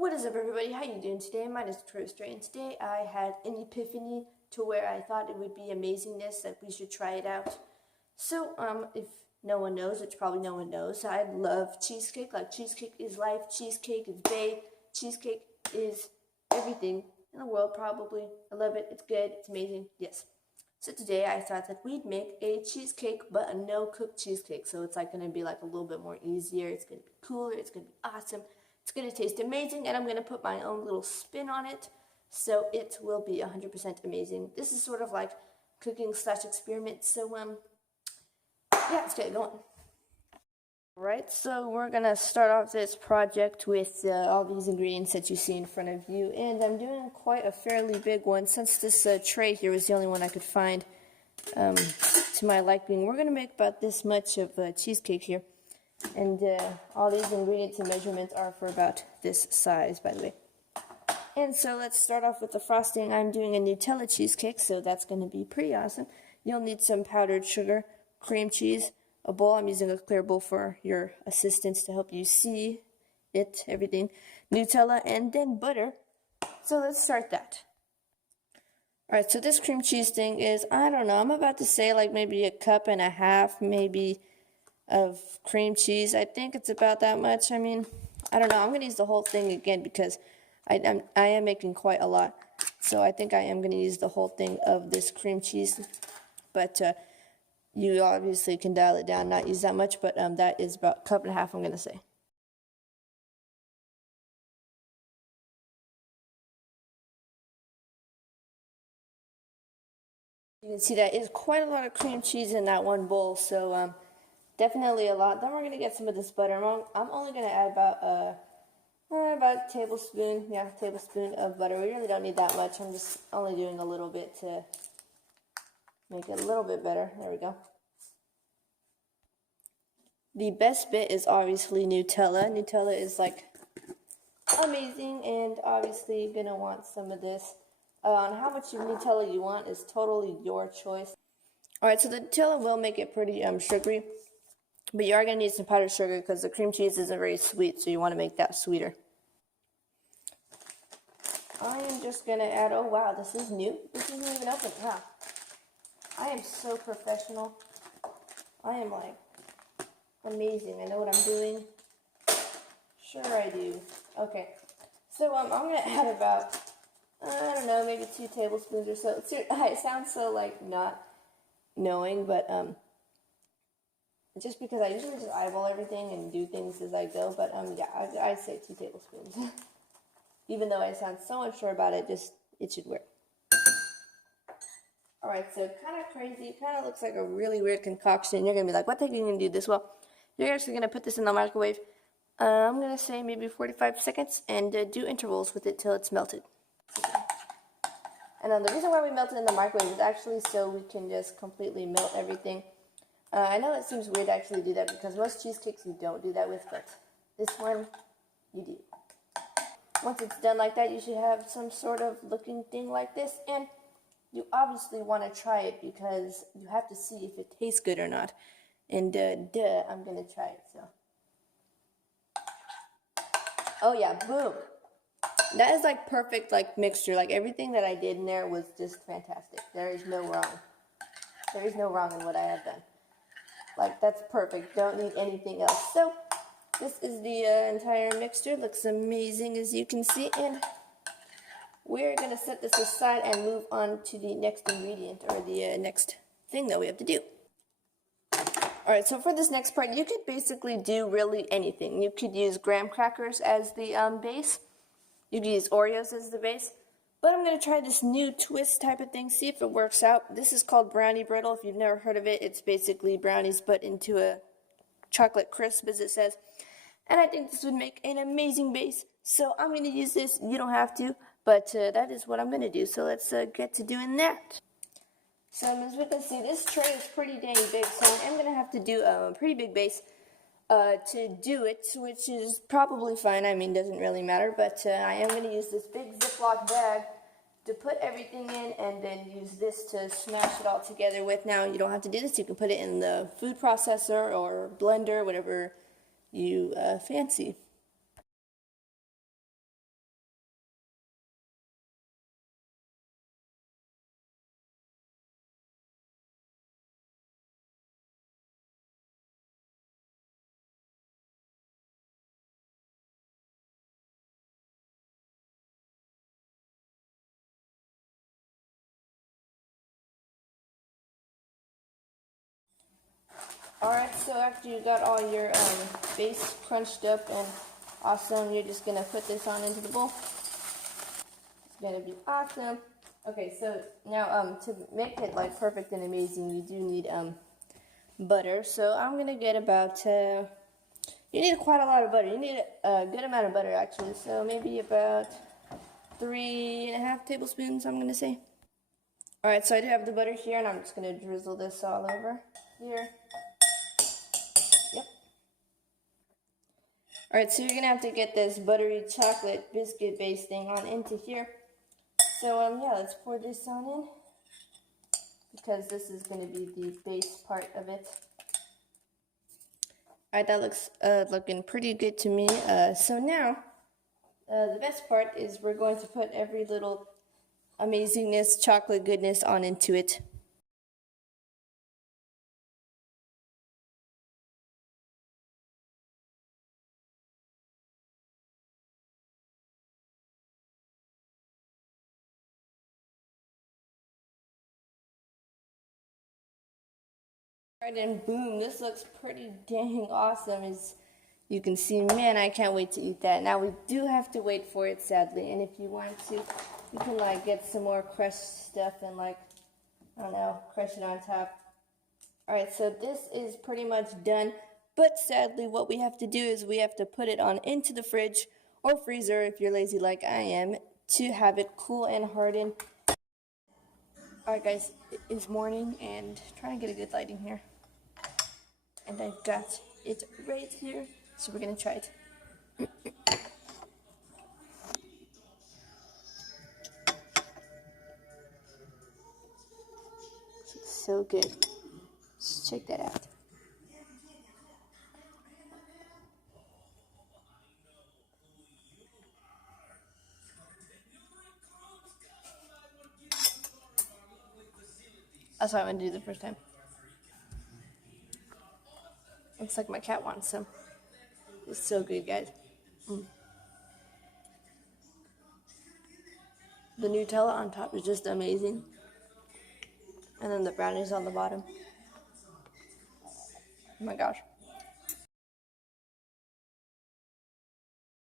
What is up, everybody? How you doing today? My name is Toaster, and today I had an epiphany to where I thought it would be amazingness that we should try it out. So, if no one knows, which probably no one knows, I love cheesecake. Like, cheesecake is life, cheesecake is bae, cheesecake is everything in the world, probably. I love it, it's good, it's amazing, yes. So today I thought that we'd make a cheesecake, but a no-cook cheesecake. So it's like going to be like a little bit more easier, it's going to be cooler, it's going to be awesome. It's going to taste amazing, and I'm going to put my own little spin on it, so it will be 100% amazing. This is sort of like cooking / experiment, so, yeah, let's get it going. Alright, so we're going to start off this project with all these ingredients that you see in front of you, and I'm doing quite a fairly big one, since this tray here was the only one I could find to my liking. We're going to make about this much of cheesecake here. And all these ingredients and measurements are for about this size, by the way. And so let's start off with the frosting. I'm doing a Nutella cheesecake, so that's going to be pretty awesome. You'll need some powdered sugar, cream cheese, a bowl. I'm using a clear bowl for your assistance to help you see it, everything. Nutella, and then butter. So let's start that. Alright, so this cream cheese thing is, I don't know, I'm about to say like maybe a cup and a half, maybe, of cream cheese. I think it's about that much. I mean, I don't know. I'm going to use the whole thing again because I am making quite a lot. So I think I am going to use the whole thing of this cream cheese. But you obviously can dial it down, not use that much. But that is about a cup and a half, I'm going to say. You can see that is quite a lot of cream cheese in that one bowl. So definitely a lot. Then we're going to get some of this butter. I'm only going to add about a tablespoon, tablespoon of butter. We really don't need that much. I'm just only doing a little bit to make it a little bit better. There we go. The best bit is obviously Nutella. Nutella is like amazing, and obviously you're going to want some of this. On how much of Nutella you want is totally your choice. Alright, so the Nutella will make it pretty sugary. But you are going to need some powdered sugar because the cream cheese isn't very sweet, so you want to make that sweeter. I am just going to add, oh wow, this is new. This isn't even open. Wow. I am so professional. I am like amazing. I know what I'm doing. Sure I do. Okay. So I'm going to add about, I don't know, maybe 2 tablespoons or so. It sounds so like not knowing, but just because I usually just eyeball everything and do things as I go, but yeah, I'd say 2 tablespoons. Even though I sound so unsure about it, it should work. Alright, so kind of crazy, kind of looks like a really weird concoction. You're going to be like, what the heck are you going to do this? Well, you're actually going to put this in the microwave. I'm going to say maybe 45 seconds and do intervals with it till it's melted. And the reason why we melt it in the microwave is actually so we can just completely melt everything. I know it seems weird to actually do that because most cheesecakes you don't do that with, but this one, you do. Once it's done like that, you should have some sort of looking thing like this, and you obviously want to try it because you have to see if it tastes good or not. And I'm going to try it, so. Oh yeah, boom. That is like perfect like mixture. Like everything that I did in there was just fantastic. There is no wrong. There is no wrong in what I have done. Like, that's perfect. Don't need anything else. So, this is the entire mixture. Looks amazing, as you can see. And we're going to set this aside and move on to the next ingredient, or the next thing that we have to do. Alright, so for this next part, you could basically do really anything. You could use graham crackers as the base. You could use Oreos as the base. But I'm going to try this new twist type of thing, see if it works out. This is called brownie brittle. If you've never heard of it, it's basically brownies put into a chocolate crisp, as it says. And I think this would make an amazing base. So I'm going to use this. You don't have to, but that is what I'm going to do. So let's get to doing that. So as we can see, this tray is pretty dang big, so I'm going to have to do a pretty big base to do it, which is probably fine. I mean, doesn't really matter, but I am going to use this big Ziploc bag to put everything in, and then use this to smash it all together with. Now, you don't have to do this. You can put it in the food processor or blender, whatever you fancy. Alright, so after you got all your base crunched up and awesome, you're just gonna put this on into the bowl. It's gonna be awesome. Okay, so now to make it like perfect and amazing, you do need butter. So I'm gonna get about you need quite a lot of butter. You need a good amount of butter actually. So maybe about 3.5 tablespoons, I'm gonna say. Alright, so I do have the butter here, and I'm just gonna drizzle this all over here. Yep. Alright, so you're gonna have to get this buttery chocolate biscuit base thing on into here. So yeah, let's pour this on in, because this is gonna be the base part of it. Alright, that looks looking pretty good to me. So now, the best part is we're going to put every little amazingness, chocolate goodness on into it. Alright, and boom, this looks pretty dang awesome. As you can see, man, I can't wait to eat that. Now we do have to wait for it, sadly, and if you want to, you can like get some more crushed stuff and like, I don't know, crush it on top. Alright, so this is pretty much done, but sadly what we have to do is we have to put it on into the fridge or freezer if you're lazy like I am, to have it cool and harden. Alright guys, it is morning and trying to get a good lighting here. And I've got it right here, so we're gonna try it. It's so good. Just check that out. That's what I'm gonna do the first time. Looks like my cat wants some. It's so good, guys. The Nutella on top is just amazing. And then the brownies on the bottom. Oh my gosh.